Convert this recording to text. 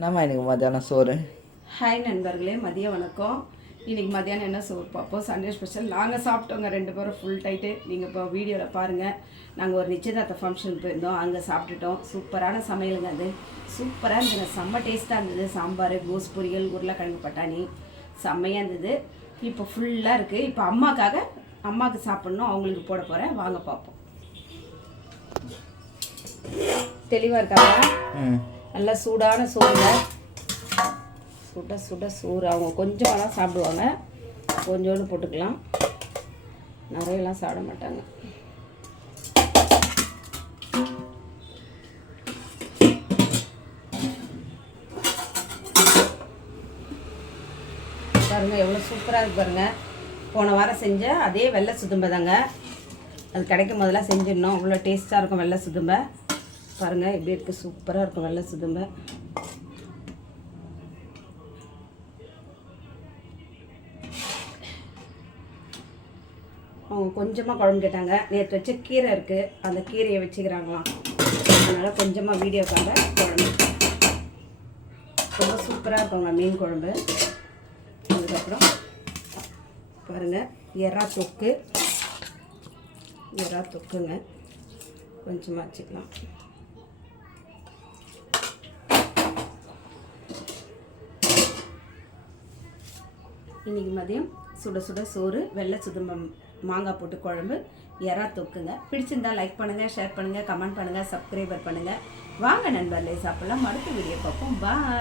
என்னம்மா எனக்கு மத்தியானம் சோறு? ஹாய் நண்பர்களே மதிய வணக்கம். இன்னைக்கு மதியானம் என்ன சோறு பார்ப்போம்? சண்டே ஸ்பெஷல் நாங்கள் சாப்பிட்டோங்க ரெண்டு பேரும் ஃபுல் டைட்டு நீங்கள் இப்போ வீடியோவில் பாருங்கள் நாங்கள் ஒரு நிச்சயதார்த்த ஃபங்க்ஷனுக்கு போயிருந்தோம். அங்கே சாப்பிட்டுட்டோம். சூப்பரான சமையலுங்க அது. சூப்பராக இருந்தது. செம்ம டேஸ்ட்டாக இருந்தது. சாம்பார் கோஸ் பொரியல் உருளைக்கிழங்கு பட்டாணி. செம்மையாக இருந்தது. இப்போ ஃபுல்லாக இருக்குது இப்போ அம்மாக்காக அம்மாவுக்கு சாப்பிட்ணும். அவங்களுக்கு போட போகிறேன் வாங்க பார்ப்போம். தெளிவாக இருக்காங்க நல்லா சூடான சோறுங்க. சுட சுட சோறு. அவங்க கொஞ்சமாக தான் சாப்பிடுவாங்க. கொஞ்சோண்டு போட்டுக்கலாம். நிறையலாம் சாப்பிட மாட்டாங்க. பாருங்க எவ்வளோ சூப்பராக இருக்கு பாருங்க. போன வாரம் செஞ்ச அதே வெள்ளை சுதும்பை தாங்க. அது கிடைக்கும் போதெல்லாம் செஞ்சிடணும். அவ்வளோ டேஸ்ட்டாக இருக்கும் வெள்ளை சுதும்பை. பாருங்கள் எப்படி இருக்குது சூப்பராக இருக்கும் வெள்ளை சுதும்பை. அவங்க கொஞ்சமாக குழம்பு கேட்டாங்க. நேற்று வச்ச கீரை இருக்குது அந்த கீரையை வச்சுக்கிறாங்களாம். அதனால் கொஞ்சமாக வீடியோக்காக குழம்பு. ரொம்ப சூப்பராக இருக்குங்க மீன் குழம்பு. அதுக்கப்புறம் பாருங்கள் எறா தொக்கு. எறா தொக்குங்க. கொஞ்சமாக வச்சுக்கலாம். இன்னைக்கு மதியம் சுட சுட சோறு வெள்ளை சுதம்பம் மாங்காய் போட்டு குழம்பு எறா தொக்குங்க. பிடிச்சிருந்தா லைக் பண்ணுங்கள் ஷேர் பண்ணுங்கள் கமெண்ட் பண்ணுங்கள் சப்ஸ்கிரைபர் பண்ணுங்கள் வாங்க நண்பர்களே சாப்பிட்லாம். அடுத்த வீடியோ பார்ப்போம். பாய்